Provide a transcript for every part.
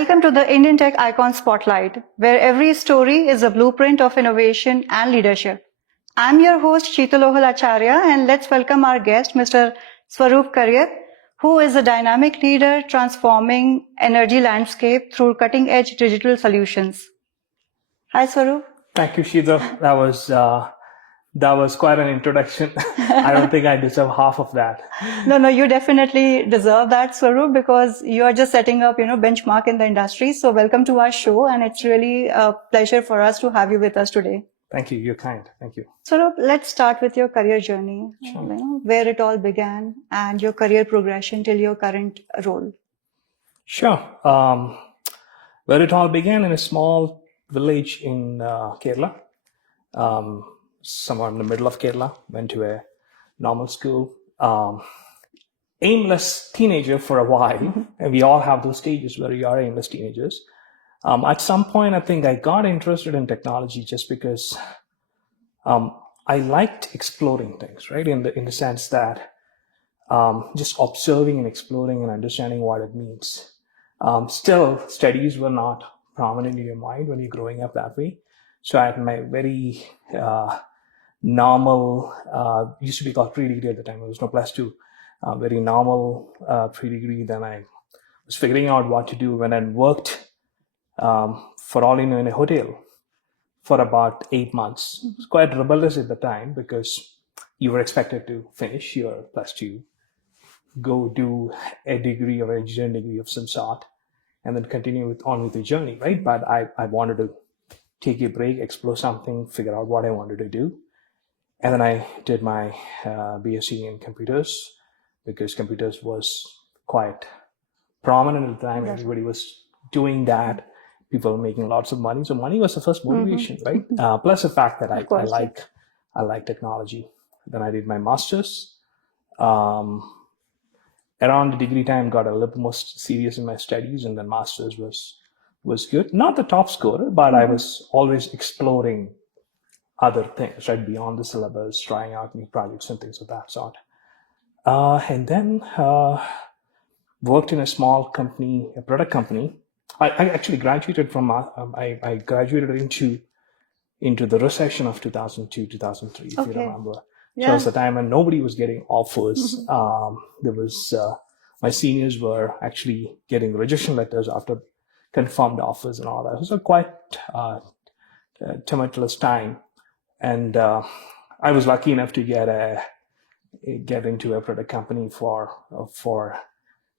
Welcome to the Indian Tech Icon Spotlight, where every story is a blueprint of innovation and leadership. I'm your host, Sheetalohal Acharya, and let's welcome our guest, Mr. Swaroop George, who is a dynamic leader transforming energy landscape through cutting-edge digital solutions. Hi, Swaroop. Thank you, Sheeta. That was quite an introduction. I don't think I deserve half of that. No, you definitely deserve that, Swaroop, because you are just setting up, benchmark in the industry. So welcome to our show, and it's really a pleasure for us to have you with us today. Thank you. You're kind. Thank you. Swaroop, let's start with your career journey, Sure. Where it all began and your career progression till your current role. Sure. Where it all began in a small village in Kerala. Somewhere in the middle of Kerala, went to a normal school, aimless teenager for a while, and we all have those stages where you are aimless teenagers. At some point, I think I got interested in technology just because I liked exploring things, right? In the sense that just observing and exploring and understanding what it means. Still, studies were not prominent in your mind when you're growing up that way. So I had my very normal, used to be called pre-degree at the time. There was no plus two. Very normal pre-degree. Then I was figuring out what to do when I worked for all in a hotel for about 8 months. It was quite rebellious at the time because you were expected to finish your plus two, go do a degree or an engineering degree of some sort, and then continue on with the journey, right? But I wanted to take a break, explore something, figure out what I wanted to do. And then I did my BSc in computers because computers was quite prominent at the time. Everybody was doing that. People were making lots of money. So money was the first motivation, right? Plus the fact that I like technology. Then I did my master's. Around the degree time, got a little more serious in my studies, and then master's was good. Not the top scorer, but I was always exploring other things, right, beyond the syllabus, trying out new projects and things of that sort. And then worked in a small company, a product company. I actually graduated from, I graduated into the recession of 2002, 2003, if you remember. Yeah. So it was the time when nobody was getting offers. There was, my seniors were actually getting rejection letters after confirmed offers and all that. It was a quite tumultuous time. And I was lucky enough to get into a product company for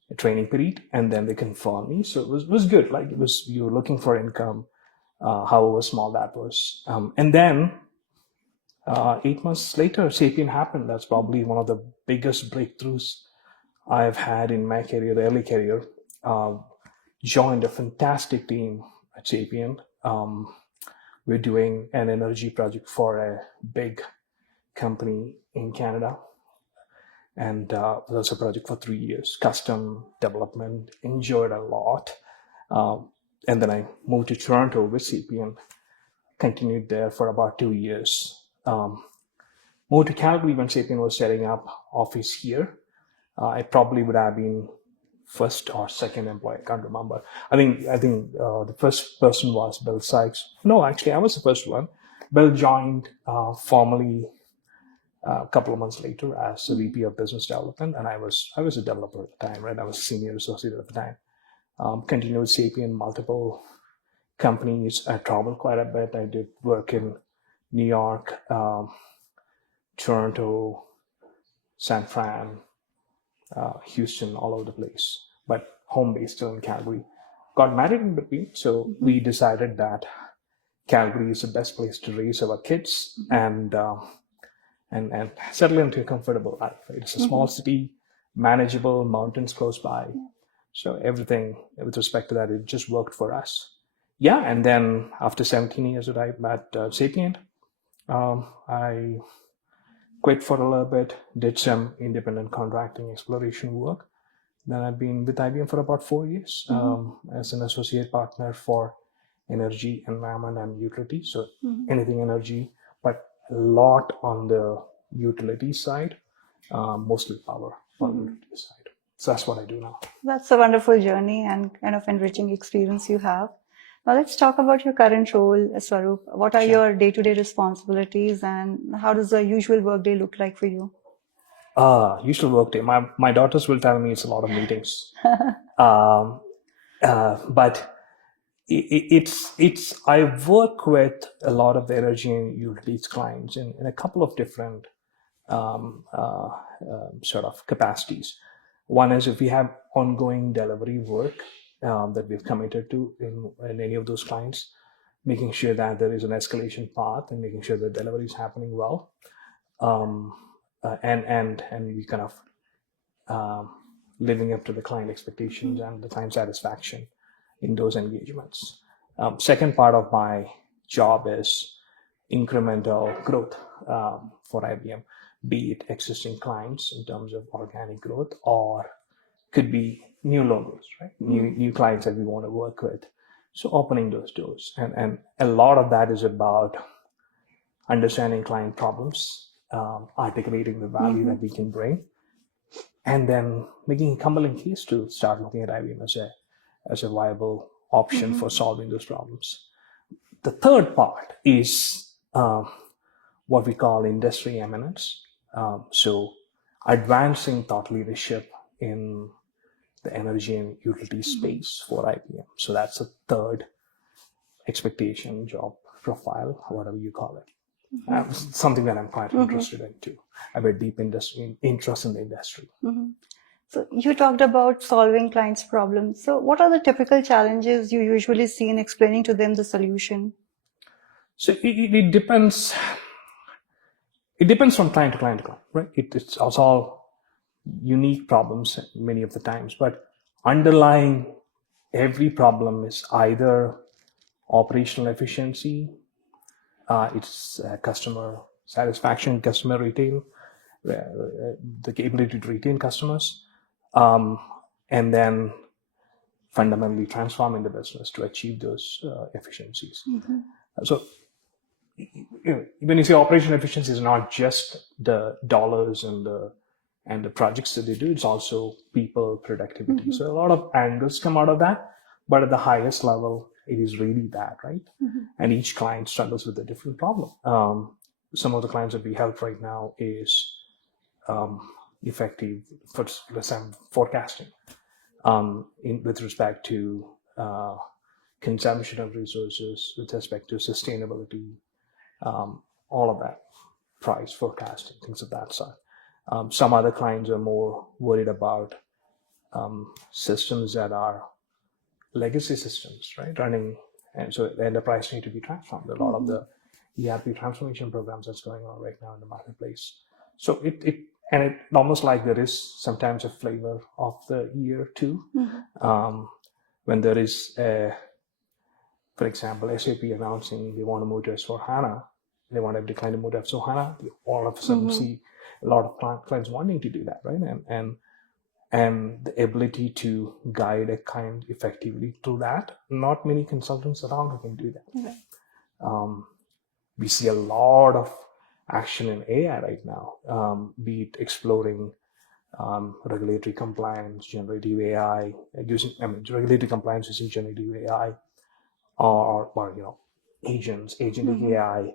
a training period, and then they confirmed me. So it was good. Like you were looking for income, however small that was. And then 8 months later, Sapient happened. That's probably one of the biggest breakthroughs I've had in my career, the early career. Joined a fantastic team at Sapient. We're doing an energy project for a big company in Canada. And that was a project for 3 years, custom development, enjoyed a lot. And then I moved to Toronto with Sapient, continued there for about 2 years. Moved to Calgary when Sapient was setting up office here. I probably would have been first or second employee. I can't remember. I think the first person was Bill Sykes. No, actually, I was the first one. Bill joined formally a couple of months later as a VP of Business Development, and I was a developer at the time, right? I was a senior associate at the time. Continued Sapient, multiple companies. I traveled quite a bit. I did work in New York, Toronto, San Fran, Houston, all over the place, but home based still in Calgary. Got married in between, so we decided that Calgary is the best place to raise our kids and settle into a comfortable life. Right? It's a small city, manageable, mountains close by, so everything with respect to that, it just worked for us. Yeah, and then after 17 years at Sapient, I quit for a little bit, did some independent contracting exploration work. Then I've been with IBM for about 4 years as an associate partner for energy, environment, and utility. So anything energy, but a lot on the utility side, mostly power utility side. So that's what I do now. That's a wonderful journey and kind of enriching experience you have. Now let's talk about your current role, Swaroop. What are Sure. your day-to-day responsibilities and how does the usual workday look like for you? Usual work day. My daughters will tell me it's a lot of meetings. But it's I work with a lot of the energy and utilities clients in a couple of different sort of capacities. One is if we have ongoing delivery work that we've committed to in any of those clients, making sure that there is an escalation path and making sure the delivery is happening well, and we kind of living up to the client expectations and the client satisfaction in those engagements. Second part of my job is incremental growth for IBM, be it existing clients in terms of organic growth or could be new logos, right? New clients that we want to work with. So opening those doors. And a lot of that is about understanding client problems, articulating the value that we can bring, and then making a compelling case to start looking at IBM as a viable option for solving those problems. The third part is what we call industry eminence. So advancing thought leadership in the energy and utility space for IBM. So that's a third expectation, job profile, whatever you call it. Something that I'm quite interested in too. I have a deep interest in the industry. So you talked about solving clients' problems. So what are the typical challenges you usually see in explaining to them the solution? So it depends. It depends from client to client to client, right? It's also all unique problems many of the times, but underlying every problem is either operational efficiency, it's customer satisfaction, customer retain, the ability to retain customers, and then fundamentally transforming the business to achieve those efficiencies. So when you say operational efficiency, is not just the dollars and the projects that they do, it's also people productivity. So a lot of angles come out of that, but at the highest level, it is really that, right? And each client struggles with a different problem. Some of the clients that we help right now is effective, for example, forecasting with respect to consumption of resources, with respect to sustainability, all of that, price forecasting, things of that sort. Some other clients are more worried about systems that are legacy systems, right? Running, and so the enterprise need to be transformed. A lot of the ERP transformation programs that's going on right now in the marketplace. So it almost like there is sometimes a flavor of the year too, when there is for example, SAP announcing they want to move to S/4HANA, they want every client to move to S/4HANA. All of a sudden, see a lot of clients wanting to do that, right? And the ability to guide a client effectively through that. Not many consultants around who can do that. We see a lot of action in AI right now, be it exploring regulatory compliance, generative AI, regulatory compliance using generative AI, or agents, agentic AI,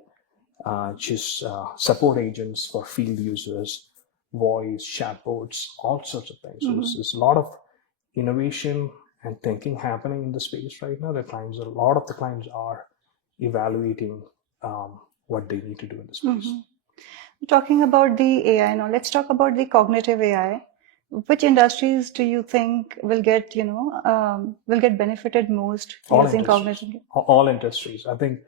just support agents for field users, voice, chatbots, all sorts of things. So there's a lot of innovation and thinking happening in the space right now. A lot of the clients are evaluating what they need to do in the space. Talking about the AI now, let's talk about the cognitive AI. Which industries do you think will get benefited most using cognitive? All industries. I think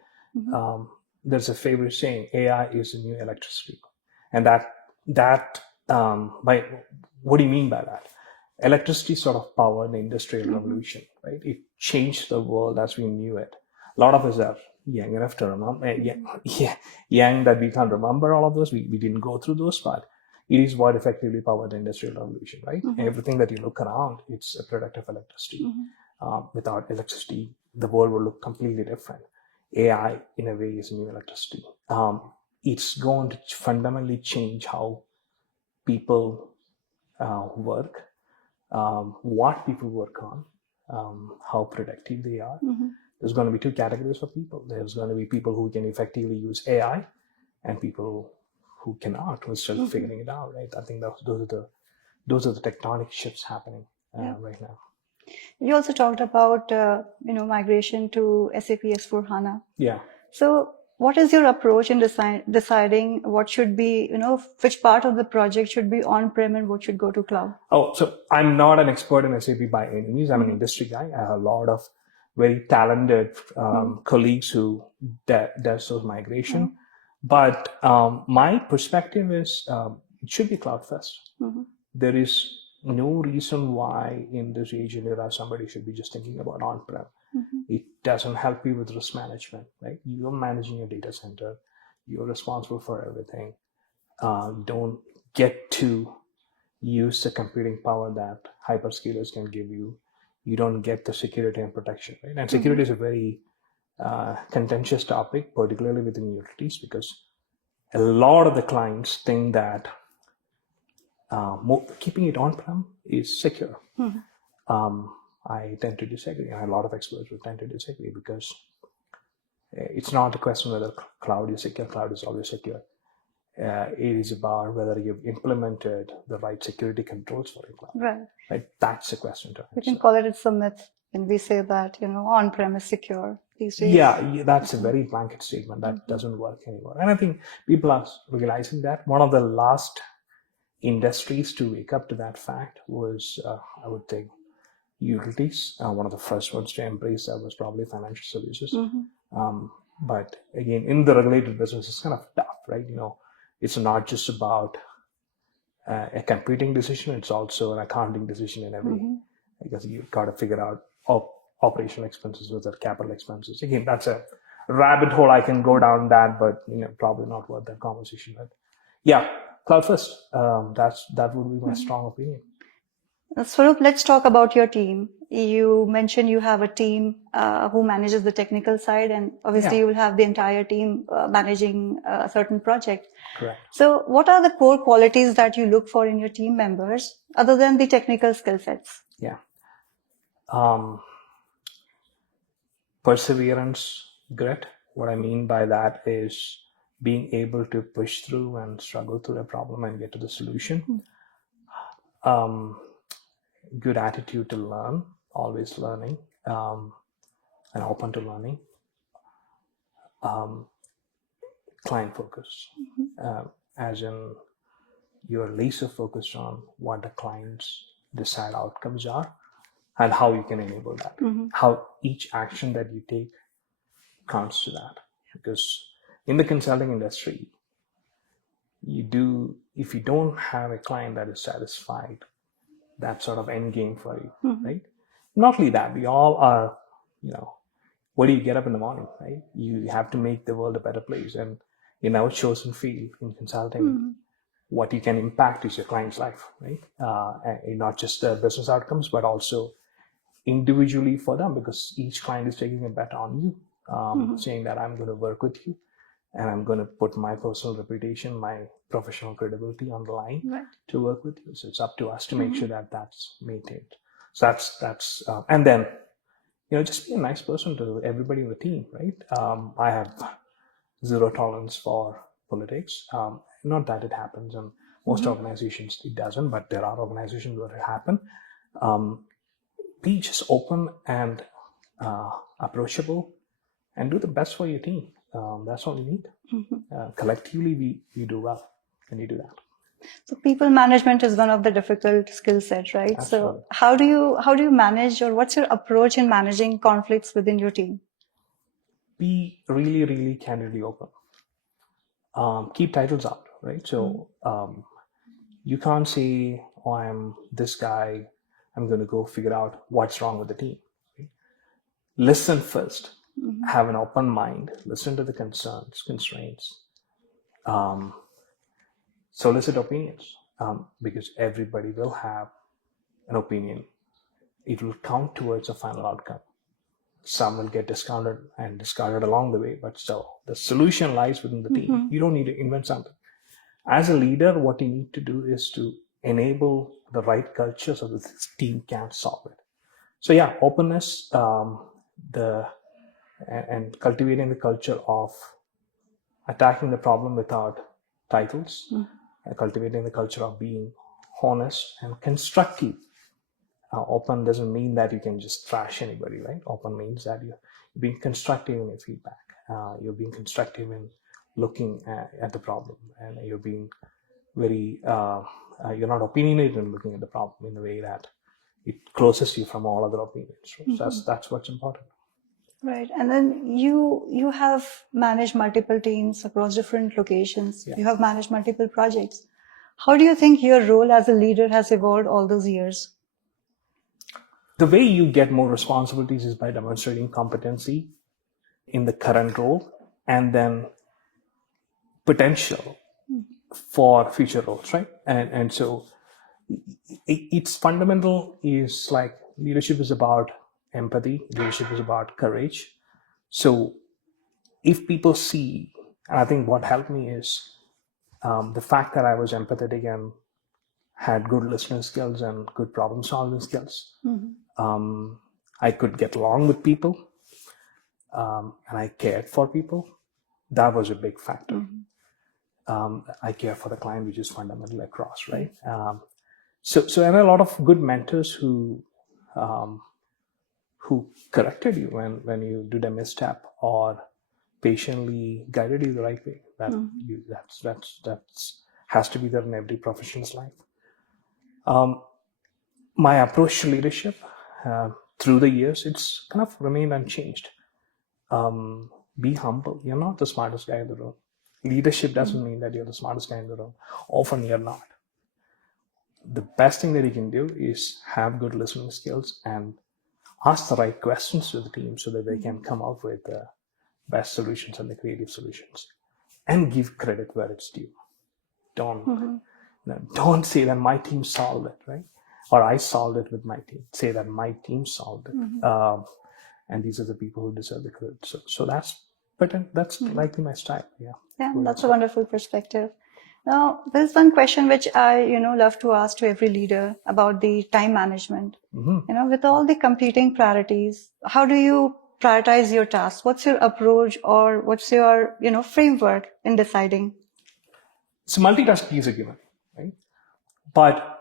there's a favorite saying: AI is the new electricity, and that by what do you mean by that? Electricity sort of powered the industrial revolution, right? It changed the world as we knew it. A lot of us are young enough to remember, young that we can't remember all of those. We didn't go through those, but it is what effectively powered the industrial revolution, right? Everything that you look around, it's a product of electricity. Without electricity, the world will look completely different. AI, in a way, is new electricity. It's going to fundamentally change how people work, what people work on, how productive they are. There's going to be two categories of people. There's going to be people who can effectively use AI, and people who cannot, who are still figuring it out. Right? I think those are the tectonic shifts happening right now. You also talked about migration to SAP S/4HANA. Yeah. So, what is your approach in deciding what should be, which part of the project should be on-prem and what should go to cloud? Oh, so I'm not an expert in SAP by any means. I'm an industry guy. I have a lot of very talented colleagues who does those migration. But my perspective is it should be cloud first. There is no reason why in this age and era somebody should be just thinking about on-prem. It doesn't help you with risk management, right? You're managing a data center. You're responsible for everything. You don't get to use the computing power that hyperscalers can give you. You don't get the security and protection, right? And security is a very contentious topic, particularly within utilities, because a lot of the clients think that keeping it on-prem is secure. I tend to disagree, and a lot of experts will tend to disagree, because it's not a question whether cloud is secure. Cloud is always secure. It is about whether you've implemented the right security controls for your cloud. Right. That's the question to answer. We can call it a myth when we say that on-prem is secure these days. Yeah, that's a very blanket statement that doesn't work anymore. And I think people are realizing that. One of the last industries to wake up to that fact was, I would think, utilities. One of the first ones to embrace that was probably financial services. But again, in the regulated business, it's kind of tough, right? It's not just about a computing decision, it's also an accounting decision in every, because you've got to figure out operational expenses versus capital expenses. Again, that's a rabbit hole. I can go down that, but probably not worth that conversation. But yeah, cloud first. That would be my strong opinion. Swaroop, let's talk about your team. You mentioned you have a team who manages the technical side, and obviously you will have the entire team managing a certain project. Correct. So what are the core qualities that you look for in your team members other than the technical skill sets? Yeah. Perseverance, grit. What I mean by that is being able to push through and struggle through a problem and get to the solution. Good attitude to learn, always learning, and open to learning. Client focus, as in you're laser focused on what the client's desired outcomes are and how you can enable that. How each action that you take counts to that. Because in the consulting industry, if you don't have a client that is satisfied, that's sort of end game for you, right? Not only that, we all are, what do you get up in the morning, right? You have to make the world a better place. And in our chosen field in consulting, what you can impact is your client's life, right? And not just the business outcomes, but also individually for them, because each client is taking a bet on you, saying that I'm going to work with you and I'm going to put my personal reputation, my professional credibility on the line to work with you. So it's up to us to make sure that that's maintained. So that's and then, just be a nice person to everybody in the team, right? I have zero tolerance for politics. Not that it happens, and most organizations it doesn't, but there are organizations where it happens. Be just open and approachable, and do the best for your team. That's all you need. Collectively, we do well when you do that. So people management is one of the difficult skill sets, right? Absolutely. So how do you manage, or what's your approach in managing conflicts within your team? Be really, really candidly open. Keep titles out, right? So you can't say, "Oh, I'm this guy. I'm going to go figure out what's wrong with the team." Right? Listen first. Have an open mind. Listen to the concerns, constraints. Solicit opinions, because everybody will have an opinion. It will count towards a final outcome. Some will get discounted and discarded along the way, but still, the solution lies within the team. You don't need to invent something. As a leader, what you need to do is to enable the right culture so that this team can solve it. So yeah, openness, and cultivating the culture of attacking the problem without titles, and cultivating the culture of being honest and constructive. Open doesn't mean that you can just trash anybody, right? Open means that you're being constructive in your feedback. You're being constructive in looking at the problem, and you're being very, you're not opinionated in looking at the problem in a way that it closes you from all other opinions. Right? So that's what's important. Right. And then you have managed multiple teams across different locations. Yeah. You have managed multiple projects. How do you think your role as a leader has evolved all those years? The way you get more responsibilities is by demonstrating competency in the current role and then potential for future roles, right? And so its fundamental is like leadership is about empathy, leadership is about courage. So if people see, and I think what helped me is the fact that I was empathetic and had good listening skills and good problem solving skills. I could get along with people, and I cared for people. That was a big factor. I care for the client, which is fundamental across, right? So I had a lot of good mentors who corrected you when you did a misstep or patiently guided you the right way. That's has to be there in every professional's life. My approach to leadership through the years, it's kind of remained unchanged. Be humble. You're not the smartest guy in the room. Leadership doesn't mean that you're the smartest guy in the room. Often you're not. The best thing that you can do is have good listening skills and ask the right questions to the team so that they can come up with the best solutions and the creative solutions, and give credit where it's due. Don't say that my team solved it, right? Or I solved it with my team. Say that my team solved it. And these are the people who deserve the credit. So that's likely my style. Yeah, that's a wonderful perspective. Now, there's one question which I, love to ask to every leader about the time management. With all the competing priorities, how do you prioritize your tasks? What's your approach, or what's your, framework in deciding? So multitasking is a given, right? But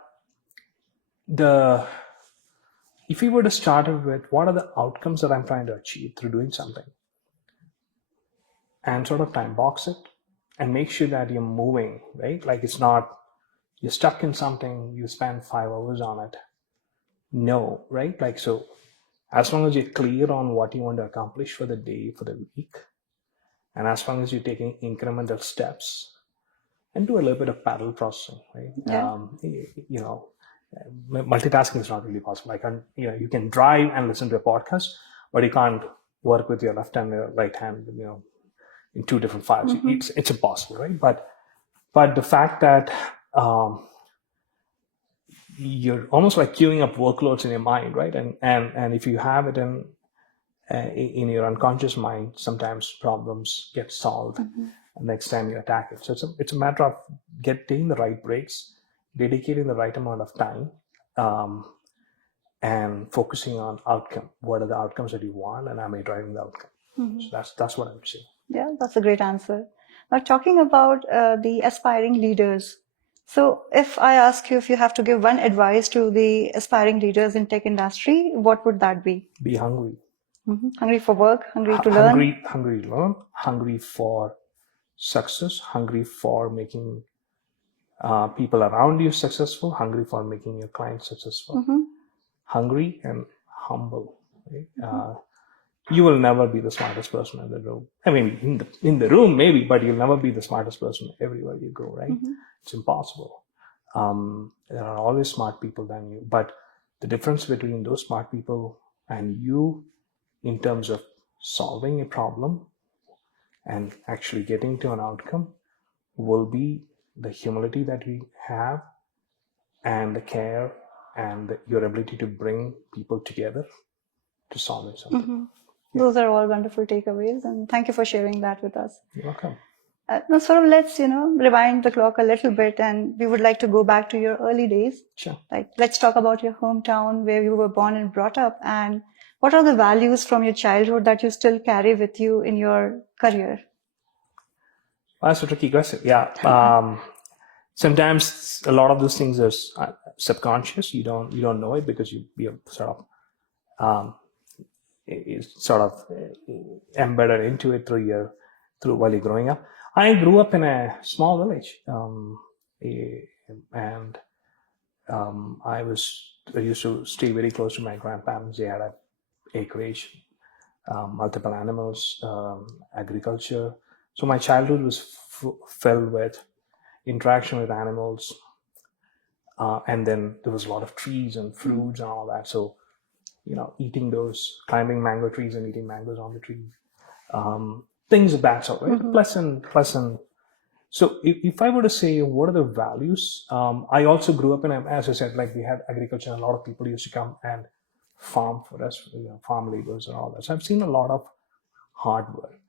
if we were to start with what are the outcomes that I'm trying to achieve through doing something, and sort of time box it and make sure that you're moving, right? Like it's not you're stuck in something, you spend 5 hours on it. No, right? Like, so as long as you're clear on what you want to accomplish for the day, for the week, and as long as you're taking incremental steps and do a little bit of parallel processing, right? Yeah. Multitasking is not really possible. You can drive and listen to a podcast, but you can't work with your left hand and right hand, in two different files. It's impossible, right? But the fact that you're almost like queuing up workloads in your mind, right? And if you have it in your unconscious mind, sometimes problems get solved next time you attack it. So it's a matter of taking the right breaks, dedicating the right amount of time, and focusing on outcome. What are the outcomes that you want, and am I driving the outcome? So that's what I would say. Yeah, that's a great answer. Now, talking about the aspiring leaders. So if I ask you if you have to give one advice to the aspiring leaders in tech industry, what would that be? Be hungry. Hungry for work, hungry to learn. Hungry to learn, hungry for success, hungry for making people around you successful, hungry for making your clients successful, hungry and humble. Right? You will never be the smartest person in the room. I mean, in the room maybe, but you'll never be the smartest person everywhere you go, right? It's impossible. There are always smart people than you, but the difference between those smart people and you in terms of solving a problem and actually getting to an outcome will be the humility that we have and the care and your ability to bring people together to solve something. Those are all wonderful takeaways, and thank you for sharing that with us. You're welcome. Now, sort of let's, rewind the clock a little bit, and we would like to go back to your early days. Sure. Like, let's talk about your hometown, where you were born and brought up, and what are the values from your childhood that you still carry with you in your career? That's a tricky question. Yeah. Sometimes a lot of those things are subconscious. You don't know it because you're sort of embedded into it through while you're growing up. I grew up in a small village, and I used to stay very close to my grandparents. They had an acreage, multiple animals, agriculture. So my childhood was filled with interaction with animals, and then there was a lot of trees and fruits and all that. So, eating those, climbing mango trees and eating mangoes on the tree, things of that sort, right? Pleasant. So if I were to say, what are the values? I also grew up as I said, like we had agriculture, and a lot of people used to come and farm for us, farm laborers and all that. So I've seen a lot of hard work,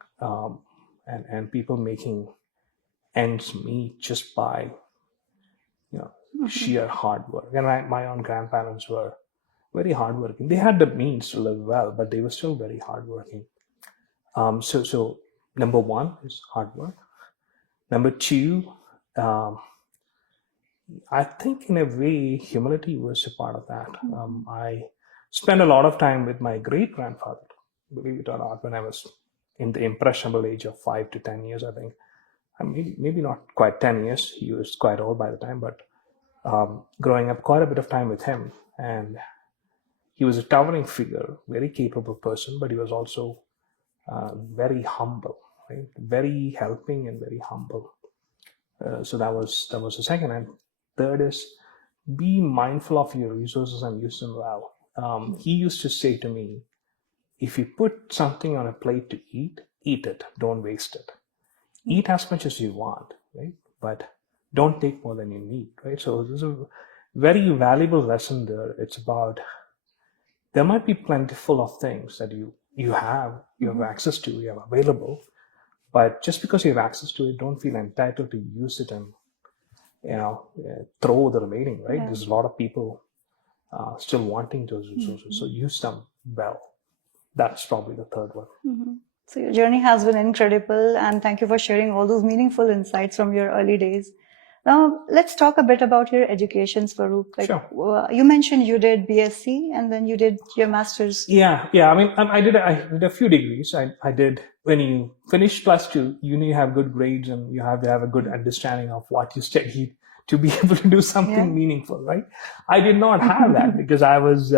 and people making ends meet just by, sheer hard work. And my own grandparents were very hardworking. They had the means to live well, but they were still very hardworking. So number one is hard work. Number two, I think in a way, humility was a part of that. I spent a lot of time with my great grandfather, believe it or not, when I was in the impressionable age of 5 to 10 years, I think. Maybe not quite 10 years. He was quite old by the time, but growing up quite a bit of time with him. And he was a towering figure, very capable person, but he was also very humble, right? Very helping and very humble. So that was the second. And third is be mindful of your resources and use them well. He used to say to me, if you put something on a plate to eat it, don't waste it. Eat as much as you want, right? But don't take more than you need, right? So there's a very valuable lesson there. It's about, there might be plentiful of things that you have access to, you have available, but just because you have access to it, don't feel entitled to use it and throw the remaining, right? There's a lot of people still wanting those resources, so use them well. That's probably the third one. So your journey has been incredible, and thank you for sharing all those meaningful insights from your early days. Now, let's talk a bit about your education, Swaroop. Sure. You mentioned you did BSc and then you did your master's. Yeah. I mean, I did a few degrees. I did, when you finish +2, you need to have good grades and you have to have a good understanding of what you studied to be able to do something meaningful, right? I did not have that because I was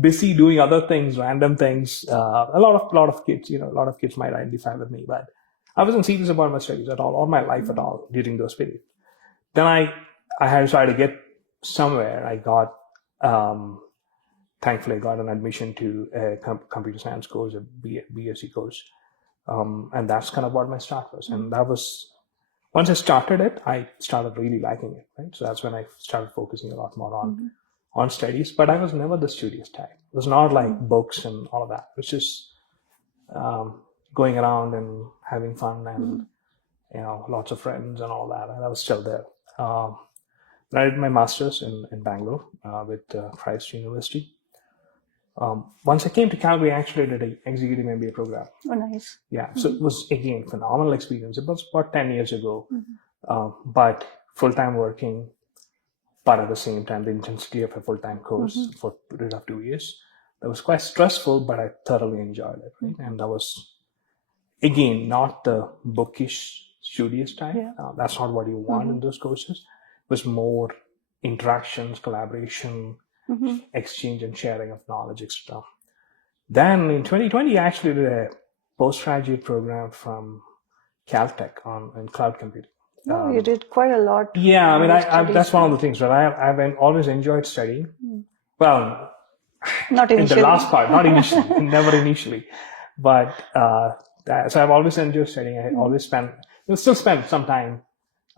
busy doing other things, random things. A lot of kids, a lot of kids might identify with me, but I wasn't serious about my studies at all, or my life at all during those periods. Then I had to try to get somewhere. I got, thankfully, I got an admission to a computer science course, a BSc course, and that's kind of what my start was. And that was, once I started it, I started really liking it, right? So that's when I started focusing a lot more on studies, but I was never the studious type. It was not like books and all of that. It was just going around and having fun and, lots of friends and all that. And I was still there. I did my master's in Bangalore with Christ University. Once I came to Calgary, I actually did an executive MBA program. Oh, nice. Yeah, so it was, again, phenomenal experience. It was about 10 years ago, but full-time working, but at the same time, the intensity of a full-time course for a period of 2 years. That was quite stressful, but I thoroughly enjoyed it, right? And that was, again, not the bookish, studious type. That's not what you want in those courses. It was more interactions, collaboration, exchange and sharing of knowledge, etc. Then in 2020, I actually did a postgraduate program from Caltech in cloud computing. You did quite a lot. Yeah, I mean, that's one of the things, right? I've always enjoyed studying. Well, not initially. In the last part, not initially, never initially. But so I've always enjoyed studying. I always still spend some time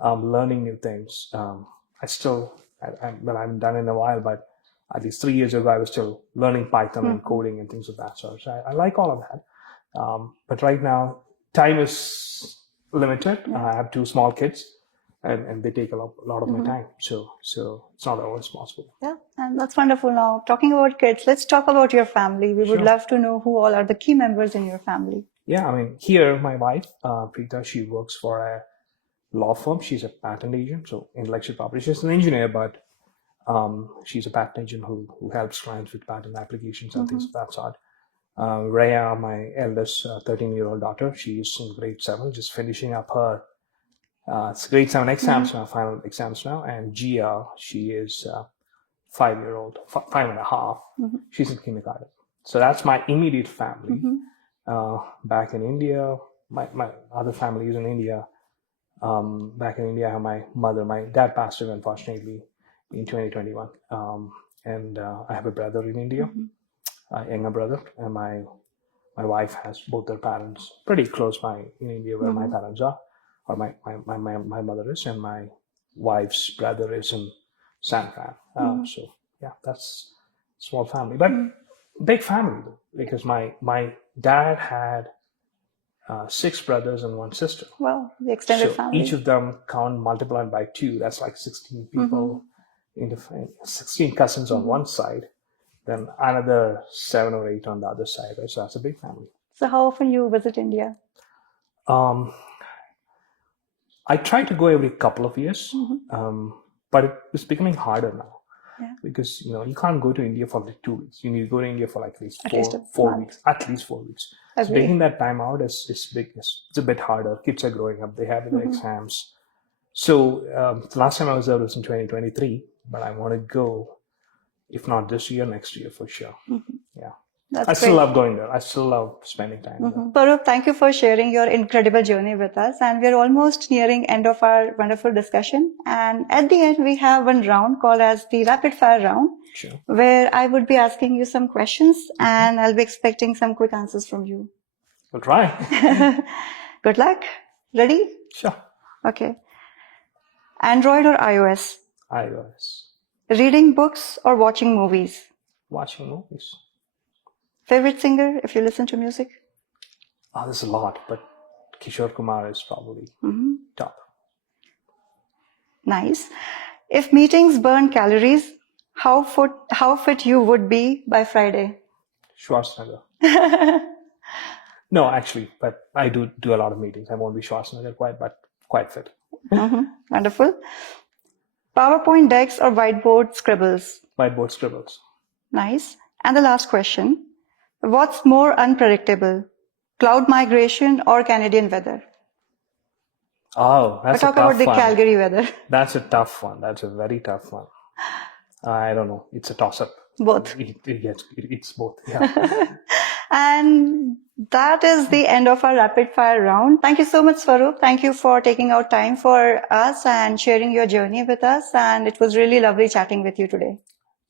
learning new things. I haven't done it in a while, but at least 3 years ago, I was still learning Python and coding and things of that sort. So I like all of that. But right now, time is limited. Yeah. I have two small kids, and they take a lot of my time. So it's not always possible. Yeah, and that's wonderful. Now, talking about kids, let's talk about your family. We would Sure. love to know who all are the key members in your family. Yeah, I mean, here my wife, Preeta, she works for a law firm. She's a patent agent, so intellectual property. She's an engineer, but she's a patent agent who helps clients with patent applications and things of that sort. Rhea, my eldest 13-year-old daughter, she's in grade 7, just finishing up her grade 7 exams now, final exams now. And Gia, she is 5-year-old, 5.5. She's in kindergarten. So that's my immediate family. Back in India, my other family is in India. Back in India, I have my mother. My dad passed away, unfortunately, in 2021. And I have a brother in India, a younger brother, and my wife has both their parents pretty close by in India where my parents are, or my mother is, and my wife's brother is in San Fran. So yeah, that's a small family, but big family though, because my dad had 6 brothers and 1 sister. Well, the extended So family. each of them multiplied by 2. That's like 16 people in the 16 cousins on one side, then another 7 or 8 on the other side. Right? So that's a big family. So how often you visit India? I try to go every couple of years, but it's becoming harder now. Yeah. Because you can't go to India for like 2 weeks. You need to go to India for like at least At least a 4 month. weeks. At least 4 weeks. So Agree. taking that time out is big. It's a bit harder. Kids are growing up. They have their exams. So the last time I was there was in 2023, but I want to go, if not this year, next year for sure. Yeah. That's I still great. love going there. I still love spending time there. Swaroop, thank you for sharing your incredible journey with us. And we're almost nearing end of our wonderful discussion. And at the end, we have one round called as the rapid fire round, Sure. where I would be asking you some questions and I'll be expecting some quick answers from you. We'll try. Good luck. Ready? Sure. Okay. Android or iOS? iOS. Reading books or watching movies? Watching movies. Favorite singer if you listen to music? There's a lot, but Kishore Kumar is probably top. Nice. If meetings burn calories, how fit you would be by Friday? Schwarzenegger. No, actually, but I do a lot of meetings. I won't be Schwarzenegger quite fit. Wonderful. PowerPoint decks or whiteboard scribbles? Whiteboard scribbles. Nice. And the last question. What's more unpredictable? Cloud migration or Canadian weather? Oh, that's a Talk tough about the one. Calgary weather. That's a tough one. That's a very tough one. I don't know. It's a toss-up. Both. It's both. Yeah. And that is the end of our rapid fire round. Thank you so much, Swaroop. Thank you for taking out time for us and sharing your journey with us. And it was really lovely chatting with you today.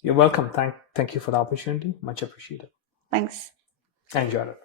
You're welcome. Thank you for the opportunity. Much appreciated. Thanks. I enjoyed it.